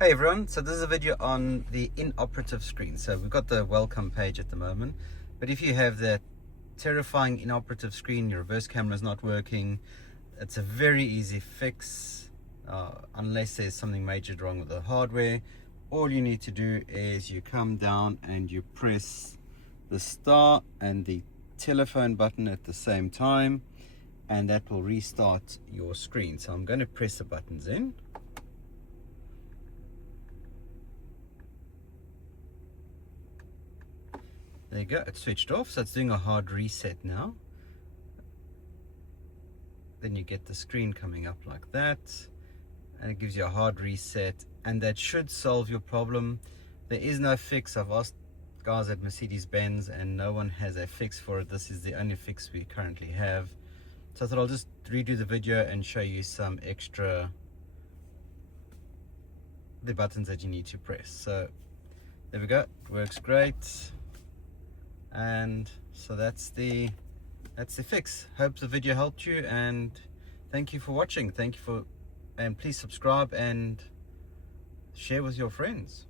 Hey everyone, so this is a video on the inoperative screen. So we've got the welcome page at the moment, but if you have that terrifying inoperative screen, your reverse camera is not working, it's a very easy fix, unless there's something major wrong with the hardware. All you need to do is you come down and you press the star and the telephone button at the same time, and that will restart your screen. So I'm going to press the buttons in. There you go, it's switched off, so it's doing a hard reset now. Then you get the screen coming up like that, and it gives you a hard reset, and that should solve your problem. There is no fix. I've asked guys at Mercedes-Benz and no one has a fix for it. This is the only fix we currently have. So I thought I'll just redo the video and show you some extra, the buttons that you need to press. So there we go, it works great. And so that's the fix. Hope the video helped you, and thank you for watching. And please subscribe and share with your friends.